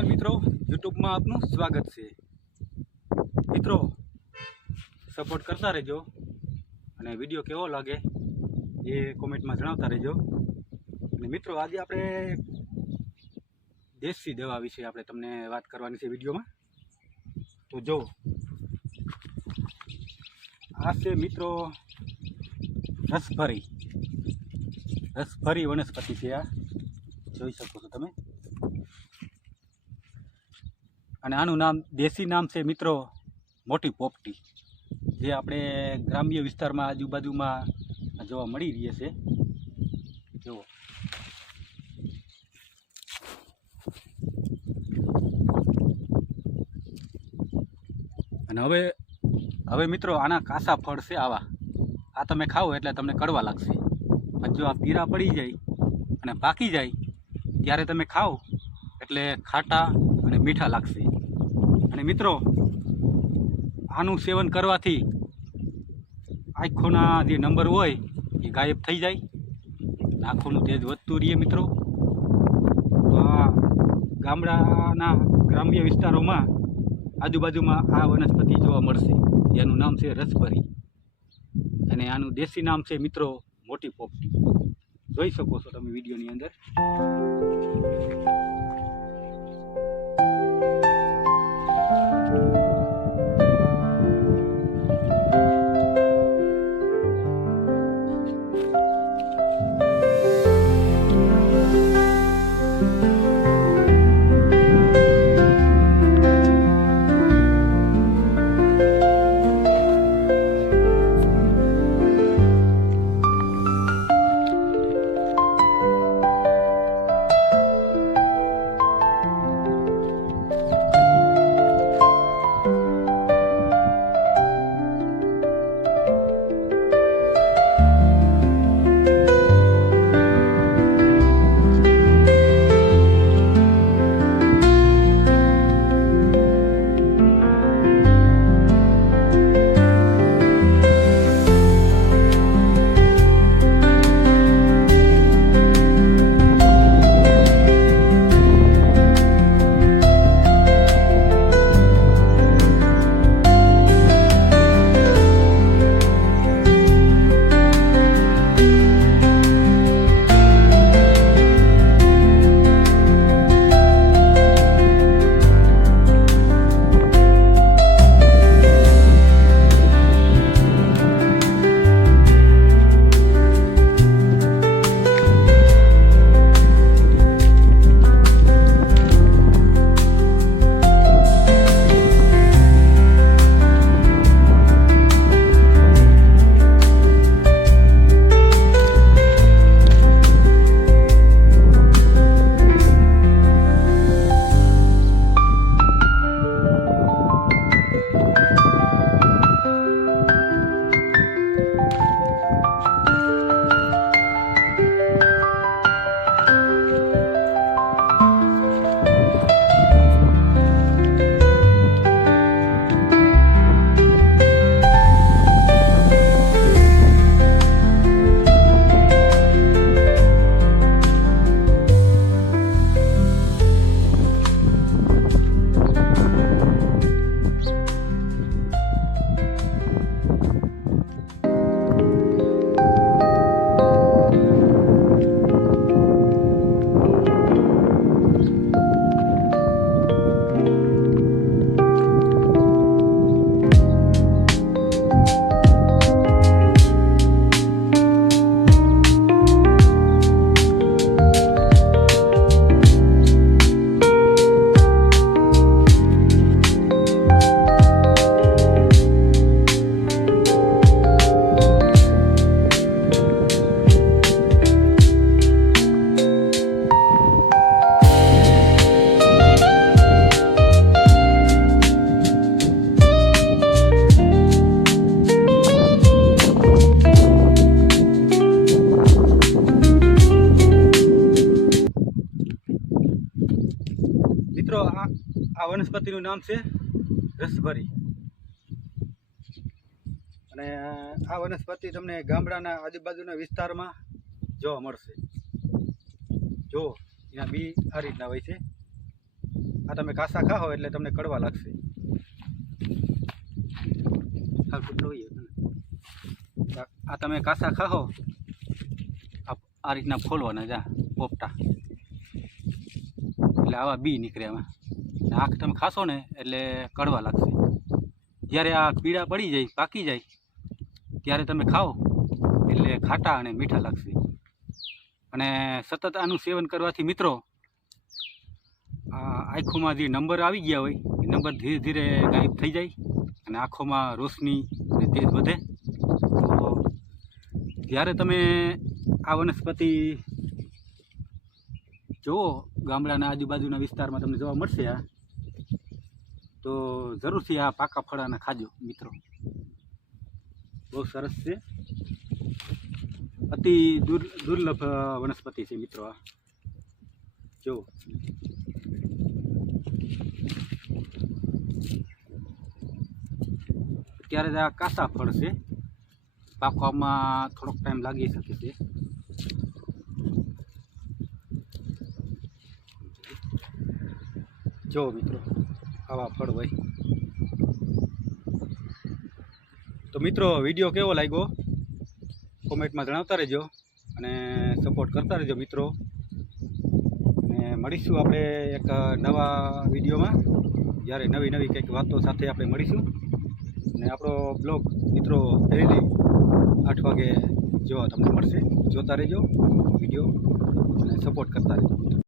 નમસ્કાર મિત્રો, યુટ્યુબમાં આપનું સ્વાગત છે। મિત્રો સપોર્ટ કરતા રહેજો અને વિડીયો કેવો લાગે એ કોમેન્ટમાં જણાવતા રહેજો। અને મિત્રો આજે આપણે દેશી દવા વિશે આપણે તમને વાત કરવાની છે વિડીયોમાં। તો જો આ છે મિત્રો રસભરી વનસ્પતિ છે। આ જોઈ શકો છો તમે। અને આનું નામ દેશી નામ છે મિત્રો મોટી પોપટી, જે આપણે ગ્રામ્ય વિસ્તારમાં આજુબાજુમાં જોવા મળી રહી છે। જુઓ અને હવે મિત્રો આના કાસા ફળ છે આવા। આ તમે ખાઓ એટલે તમને કડવા લાગશે, પણ જો આ પીરા પડી જાય અને પાકી જાય ત્યારે તમે ખાઓ એટલે ખાટા અને મીઠા લાગશે। અને મિત્રો આનું સેવન કરવાથી આંખોના જે નંબર હોય એ ગાયબ થઈ જાય, આંખોનું તેજ વધતું રહે મિત્રો। તો આ ગામડાના ગ્રામ્ય વિસ્તારોમાં આજુબાજુમાં આ વનસ્પતિ જોવા મળશે, જેનું નામ છે રસભરી, અને આનું દેશી નામ છે મિત્રો મોટી પોપટી। જોઈ શકો છો તમે વિડીયોની અંદર। મિત્રો આ વનસ્પતિનું નામ છે રસભરી, અને આ વનસ્પતિ તમને ગામડાના આજુબાજુના વિસ્તારમાં જોવા મળશે। જો એના બી આ રીતના હોય છે। આ તમે કાસા ખાઓ એટલે તમને કડવા લાગશે. આ તમે કાસા ખાઓ આ રીતના ફોલવાના જા પોપટા એટલે આવા બી નીકળે આમાં. આંખ તમે ખાશો ને એટલે કડવા લાગશે. જ્યારે આ પીળા પડી જાય પાકી જાય ત્યારે તમે ખાઓ એટલે ખાટા અને મીઠા લાગશે. અને સતત આનું સેવન કરવાથી મિત્રો આ આંખોમાં જે નંબર આવી ગયા હોય એ નંબર ધીરે ધીરે ગાયબ થઈ જાય અને આંખોમાં રોશની અને તેજ વધે. તો જ્યારે તમે આ વનસ્પતિ જુઓ ગામડાના આજુબાજુના વિસ્તારમાં તમને જોવા મળશે આ, તો જરૂરથી આ પાકા ફળાના ખાજો મિત્રો. બહુ સરસ છે, અતિ દુર્લભ વનસ્પતિ છે મિત્રો. આ જો અત્યારે આ કાસા ફળ છે, પાકવામાં થોડોક ટાઈમ લાગી શકે છે. જો મિત્રો આવા ફળ હોય. તો મિત્રો વિડીયો કેવો લાગ્યો કોમેન્ટમાં જણાવતા રહેજો અને સપોર્ટ કરતા રહેજો મિત્રો. અને મળીશું આપણે એક નવા વિડીયોમાં, જ્યારે નવી નવી કંઈક વાતો સાથે આપણે મળીશું. અને આપણો બ્લોગ મિત્રો ડેઈલી 8 વાગે જોવા તમને મળશે. જોતા રહેજો વિડીયો અને સપોર્ટ કરતા રહેજો મિત્રો.